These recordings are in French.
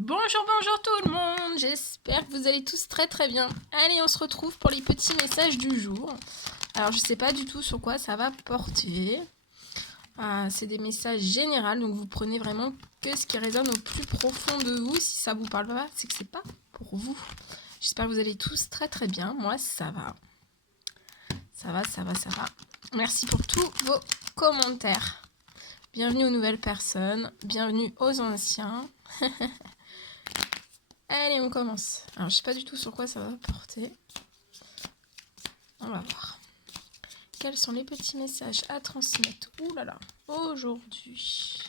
Bonjour, bonjour tout le monde, j'espère que vous allez tous très très bien. Allez, on se retrouve pour les petits messages du jour. Alors, je sais pas du tout sur quoi ça va porter. C'est des messages généraux, donc vous prenez vraiment que ce qui résonne au plus profond de vous. Si ça vous parle pas, c'est que c'est pas pour vous. J'espère que vous allez tous très très bien. Moi, ça va. Ça va. Merci pour tous vos commentaires. Bienvenue aux nouvelles personnes, bienvenue aux anciens. Allez, on commence. Alors, je sais pas du tout sur quoi ça va porter. On va voir. Quels sont les petits messages à transmettre? Ouh là là, aujourd'hui.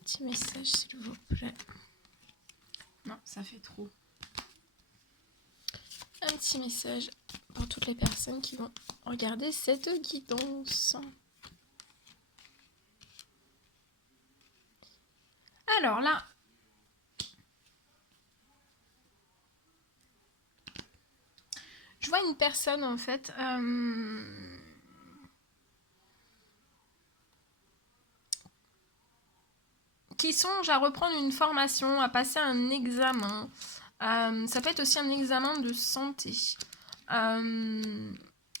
Petit message, s'il vous plaît. Non, ça fait trop. Un petit message pour toutes les personnes qui vont regarder cette guidance. Alors là, je vois une personne en fait qui songe à reprendre une formation, à passer un examen. Ça peut être aussi un examen de santé.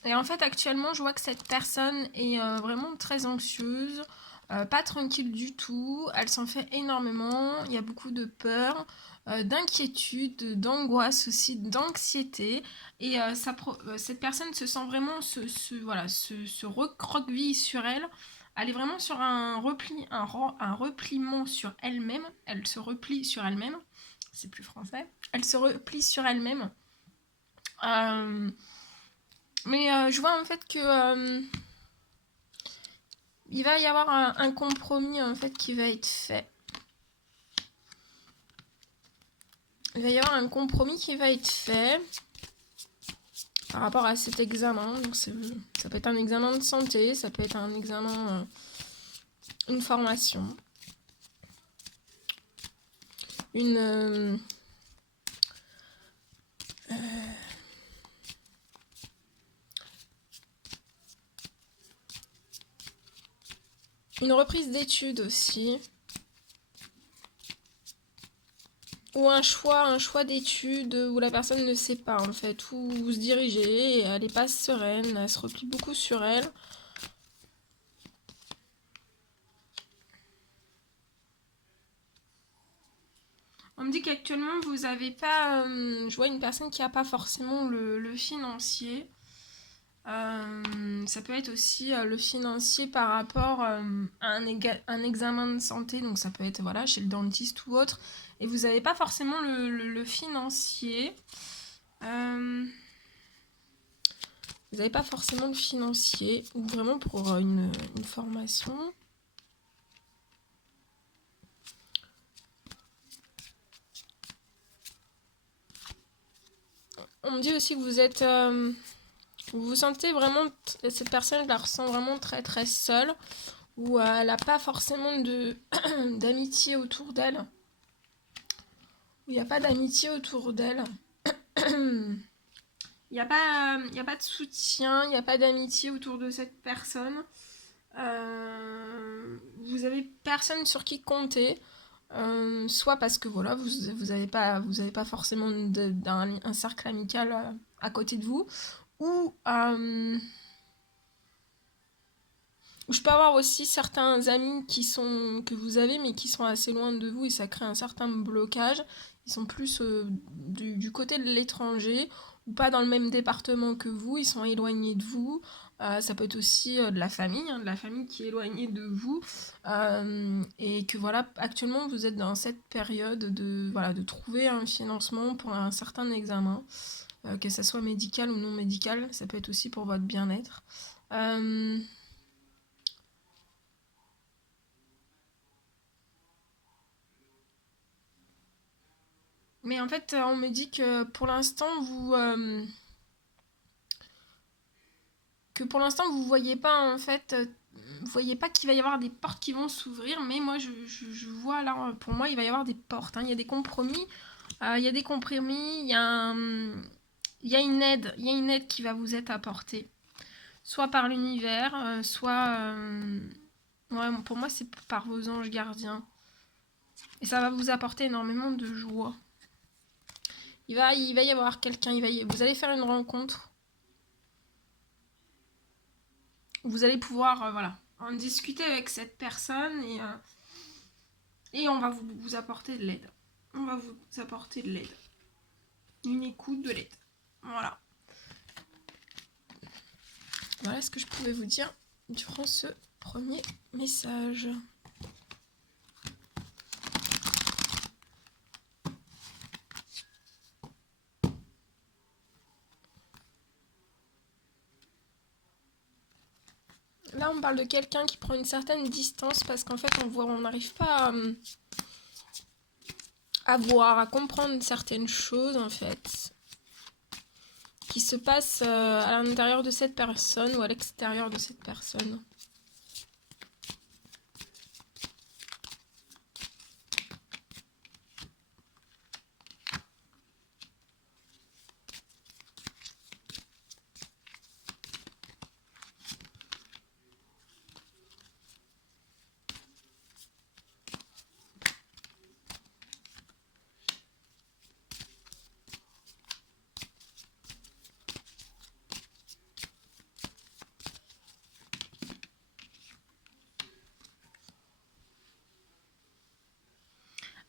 Et en fait, actuellement, je vois que cette personne est vraiment très anxieuse, pas tranquille du tout. Elle s'en fait énormément. Il y a beaucoup de peur, d'inquiétude, d'angoisse aussi, d'anxiété. Et cette personne se sent vraiment se recroqueville sur elle. Elle est vraiment sur un repli, un repliement sur elle-même. Elle se replie sur elle-même. C'est plus français. Elle se replie sur elle-même. Mais je vois en fait que il va y avoir un compromis en fait qui va être fait. Il va y avoir un compromis qui va être fait par rapport à cet examen. Donc ça peut être un examen de santé, ça peut être un examen, une formation, une reprise d'études aussi. Ou un choix d'études où la personne ne sait pas en fait où se diriger et elle n'est pas sereine, elle se replie beaucoup sur elle. On me dit qu'actuellement vous n'avez pas, je vois une personne qui n'a pas forcément le financier. Ça peut être aussi le financier par rapport à un examen de santé, donc ça peut être voilà, chez le dentiste ou autre, et vous n'avez pas forcément le financier. Vous n'avez pas forcément le financier, ou vraiment pour une formation. On me dit aussi que vous êtes... vous vous sentez vraiment... Cette personne, je la ressens vraiment très très seule, ou elle n'a pas forcément d'amitié autour d'elle. Il n'y a pas d'amitié autour d'elle. Il n'y a pas de soutien, il n'y a pas d'amitié autour de cette personne. Vous avez personne sur qui compter. Soit parce que voilà, vous avez pas forcément un cercle amical à côté de vous, ou je peux avoir aussi certains amis que vous avez mais qui sont assez loin de vous et ça crée un certain blocage. Ils sont plus du côté de l'étranger ou pas dans le même département que vous, ils sont éloignés de vous. Ça peut être aussi de la famille qui est éloignée de vous. Et que voilà, actuellement vous êtes dans cette période de trouver un financement pour un certain examen, que ça soit médical ou non médical, ça peut être aussi pour votre bien-être. Mais en fait, on me dit que pour l'instant, vous voyez pas en fait, vous voyez pas qu'il va y avoir des portes qui vont s'ouvrir. Mais moi, je vois là, pour moi, il va y avoir des portes. Hein. Il y a des compromis, il y a une aide qui va vous être apportée soit par l'univers, soit... ouais, pour moi, c'est par vos anges gardiens. Et ça va vous apporter énormément de joie. Il va y avoir quelqu'un, vous allez faire une rencontre. Vous allez pouvoir, voilà, en discuter avec cette personne et on va vous apporter de l'aide. On va vous apporter de l'aide. Une écoute, de l'aide. Voilà. Voilà ce que je pouvais vous dire durant ce premier message. Là, on parle de quelqu'un qui prend une certaine distance parce qu'en fait, on n'arrive pas à voir, à comprendre certaines choses, en fait, qui se passent à l'intérieur de cette personne ou à l'extérieur de cette personne.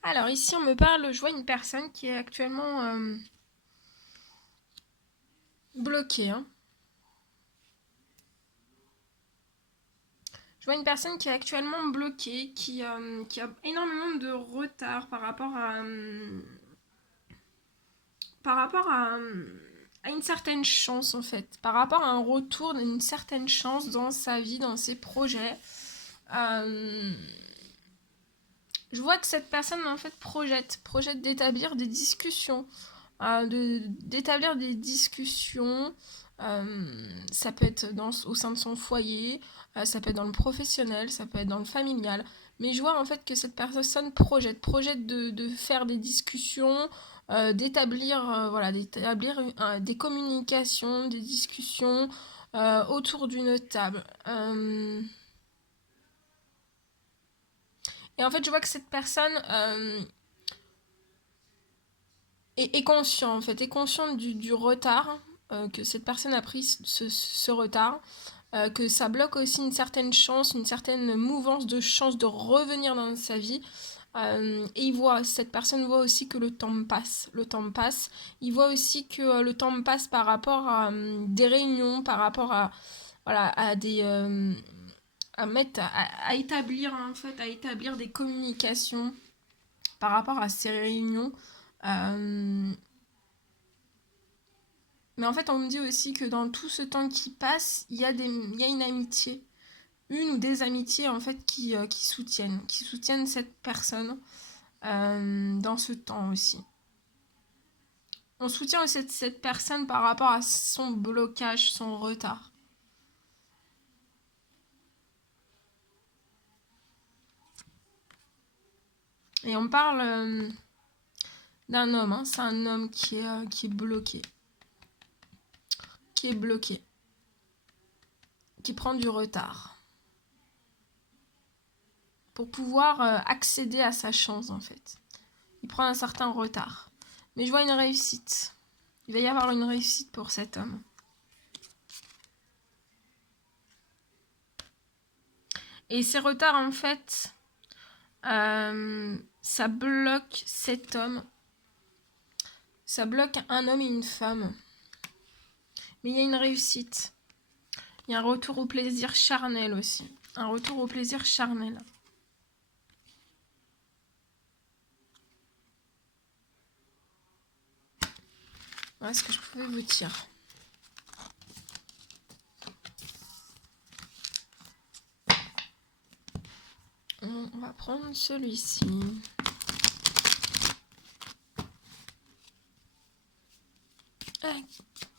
Alors ici on me parle, je vois une personne qui est actuellement bloquée. Je vois une personne qui est actuellement bloquée, qui a énormément de retard par rapport à une certaine chance en fait, par rapport à un retour d'une certaine chance dans sa vie, dans ses projets. Je vois que cette personne en fait projette d'établir des discussions, d'établir des discussions. Ça peut être au sein de son foyer, ça peut être dans le professionnel, ça peut être dans le familial. Mais je vois en fait que cette personne projette de faire des discussions, d'établir des communications, des discussions autour d'une table. Et en fait, je vois que cette personne est consciente, en fait, est consciente du retard que cette personne a pris, ce retard, que ça bloque aussi une certaine chance, une certaine mouvance de chance de revenir dans sa vie. Et cette personne voit aussi que le temps passe. Il voit aussi que le temps passe par rapport à des réunions, par rapport à des... à établir en fait, à établir des communications par rapport à ces réunions. Mais en fait, on me dit aussi que dans tout ce temps qui passe, il y a une amitié, une ou des amitiés en fait qui soutiennent cette personne dans ce temps aussi. On soutient aussi cette personne par rapport à son blocage, son retard. Et on parle d'un homme, hein. C'est un homme qui est bloqué. Qui prend du retard. Pour pouvoir accéder à sa chance, en fait. Il prend un certain retard. Mais je vois une réussite. Il va y avoir une réussite pour cet homme. Et ces retards, en fait, ça bloque cet homme. Ça bloque un homme et une femme. Mais il y a une réussite. Il y a un retour au plaisir charnel aussi. Un retour au plaisir charnel. Voilà ce que je pouvais vous dire. On va prendre celui-ci. Un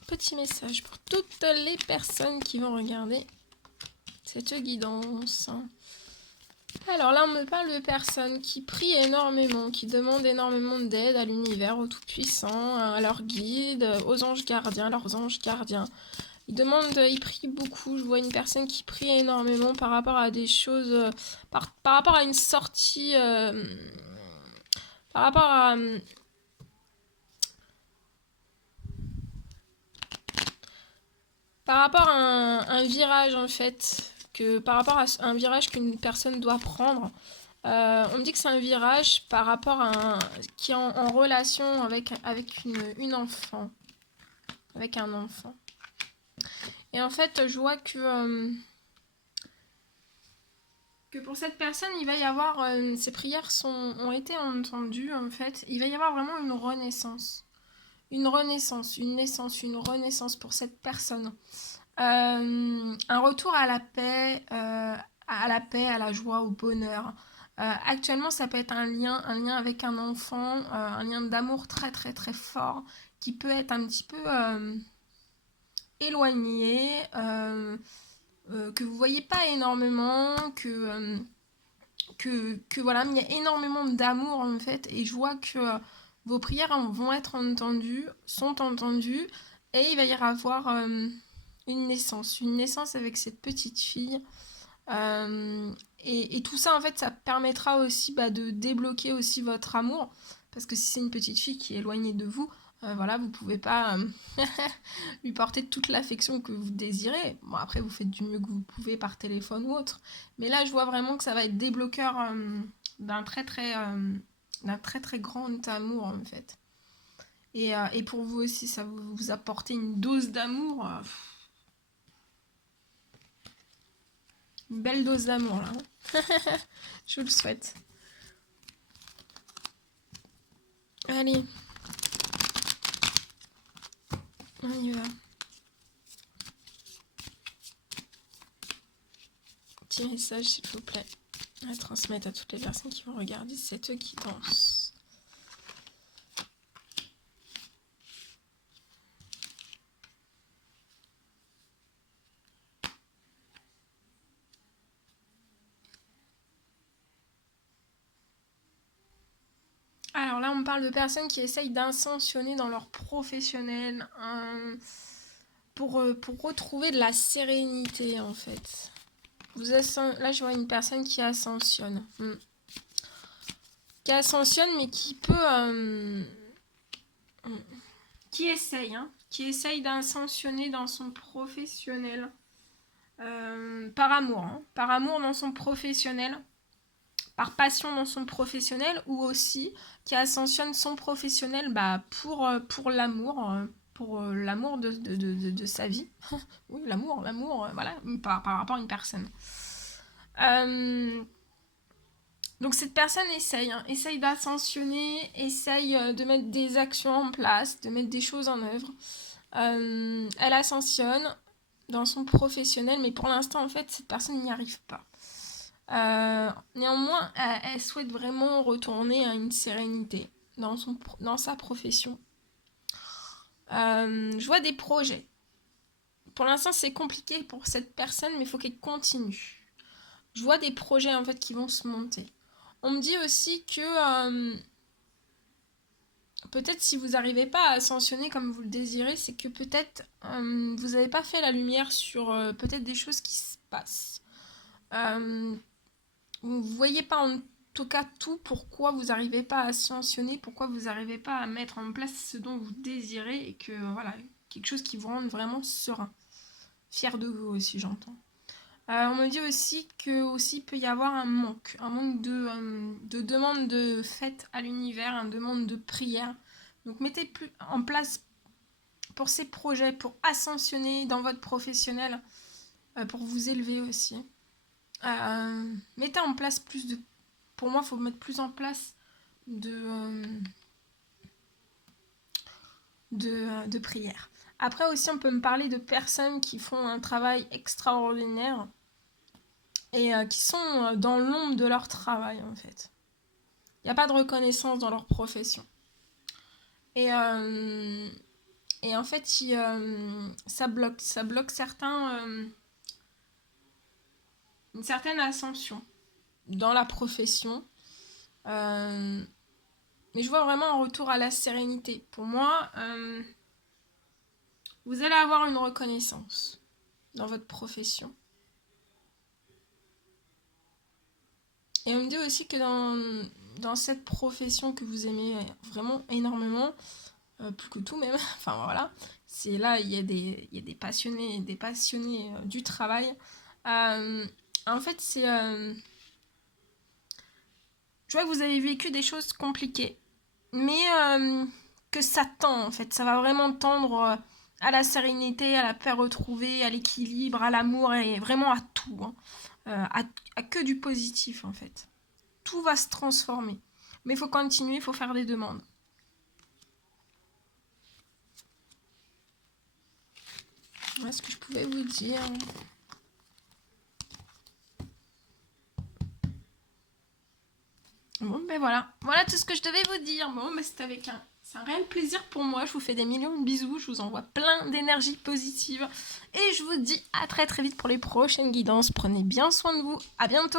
petit message pour toutes les personnes qui vont regarder cette guidance. Alors là, on me parle de personnes qui prient énormément, qui demandent énormément d'aide à l'univers, au Tout-Puissant, à leurs guides, aux anges gardiens, leurs anges gardiens. il prie beaucoup. Je vois une personne qui prie énormément par rapport à des choses, par rapport à une sortie, par rapport à, un virage en fait, par rapport à un virage qu'une personne doit prendre. On me dit que c'est un virage par rapport à qui est en relation avec une enfant, avec un enfant. Et en fait, je vois que pour cette personne, il va y avoir, ses prières ont été entendues en fait. Il va y avoir vraiment une renaissance. Une renaissance, une naissance, une renaissance pour cette personne. Un retour à la paix, à la joie, au bonheur. Actuellement, ça peut être un lien avec un enfant, un lien d'amour très très très fort qui peut être un petit peu éloigné, que vous voyez pas énormément, que voilà, mais il y a énormément d'amour en fait, et je vois que vos prières vont être entendues, sont entendues, et il va y avoir une naissance avec cette petite fille. Et tout ça, en fait, ça permettra aussi de débloquer aussi votre amour. Parce que si c'est une petite fille qui est éloignée de vous, voilà, vous pouvez pas lui porter toute l'affection que vous désirez. Bon, après, vous faites du mieux que vous pouvez par téléphone ou autre. Mais là, je vois vraiment que ça va être débloqueur d'un très très grand amour, en fait. Et pour vous aussi, ça vous apporter une dose d'amour. Une belle dose d'amour, là. Je vous le souhaite. Allez, on y va. Petit message, s'il vous plaît, à transmettre à toutes les personnes qui vont regarder. C'est eux qui dansent. Alors là, on parle de personnes qui essayent d'ascensionner dans leur professionnel pour retrouver de la sérénité, en fait. Là, je vois une personne qui ascensionne. Qui ascensionne, mais qui peut... qui essaye d'ascensionner dans son professionnel. Par amour. Par amour dans son professionnel. Par passion dans son professionnel, ou aussi qui ascensionne son professionnel pour l'amour, de sa vie. Oui, l'amour, voilà, par rapport à une personne. Donc cette personne essaye d'ascensionner, essaye de mettre des actions en place, de mettre des choses en œuvre. Elle ascensionne dans son professionnel, mais pour l'instant, en fait, cette personne n'y arrive pas. Néanmoins, elle souhaite vraiment retourner à une sérénité dans sa profession. Je vois des projets. Pour l'instant, c'est compliqué pour cette personne, mais il faut qu'elle continue. Je vois des projets en fait qui vont se monter. On me dit aussi que peut-être si vous n'arrivez pas à ascensionner comme vous le désirez, c'est que peut-être vous n'avez pas fait la lumière sur peut-être des choses qui se passent. Vous ne voyez pas en tout cas tout, pourquoi vous n'arrivez pas à ascensionner, pourquoi vous n'arrivez pas à mettre en place ce dont vous désirez, et que voilà, quelque chose qui vous rende vraiment serein. Fier de vous aussi, j'entends. On me dit aussi que aussi peut y avoir un manque de demande de fête à l'univers, un demande de prière. Donc mettez plus en place pour ces projets, pour ascensionner dans votre professionnel, pour vous élever aussi. Mettez en place plus de... Pour moi, il faut mettre plus en place de prières. Après aussi, on peut me parler de personnes qui font un travail extraordinaire et qui sont dans l'ombre de leur travail, en fait. Il n'y a pas de reconnaissance dans leur profession. Et en fait, ça bloque une certaine ascension dans la profession. Mais je vois vraiment un retour à la sérénité. Pour moi, Vous allez avoir une reconnaissance dans votre profession. Et on me dit aussi que dans cette profession que vous aimez vraiment énormément, plus que tout même, enfin voilà, c'est là, il y a des passionnés, du travail. En fait, je vois que vous avez vécu des choses compliquées, mais que ça tend en fait, ça va vraiment tendre à la sérénité, à la paix retrouvée, à l'équilibre, à l'amour et vraiment à tout, hein. À que du positif en fait. Tout va se transformer. Mais il faut continuer, il faut faire des demandes. Voilà ce que je pouvais vous dire. Bon, ben voilà. Voilà tout ce que je devais vous dire. Bon, ben c'est un réel plaisir pour moi. Je vous fais des millions de bisous. Je vous envoie plein d'énergie positive. Et je vous dis à très très vite pour les prochaines guidances. Prenez bien soin de vous. À bientôt.